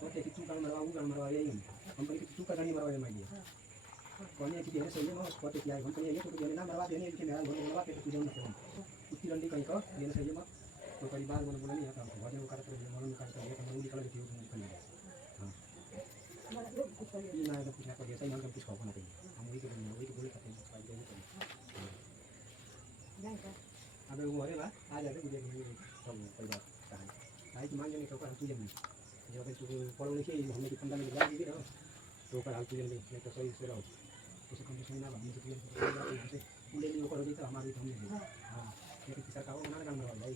कहते कि तू गाड़ी मरवा वो गाड़ी मरवा यही हम कहते कि तू का गाड़ी मरवा मांगिए कहने कि देने सही है मत कहते कि हम कहने ये तो देने ना मरवा देने कि मेरा घर मरवा के तू जरूर नहीं उसकी रंडी कहीं का देने सही है मत तो परिवार बोले बोले नहीं आता भजन करते हैं मन करते हैं तो निकल के ठीक निकल जाए हां ये ना तो कुछ ना कर सही मन का कुछ खाओ ना चाहिए हम वही के बोले खाते हैं खाई देने चाहिए अब वो अरे बा आ जाते मुझे सब परिवार कहां आई कि मान लेंगे तो कर तुझे नहीं जब तू पढ़ो लिखे हमने कि 15 मिनट लगा दी ना तो कर हाल तुझे नहीं तो सही से रहो उसे कंडीशन ना बनने के लिए ले लियो करोगे तो हमारी तो नहीं हां ये किसी का काम ना करना भाई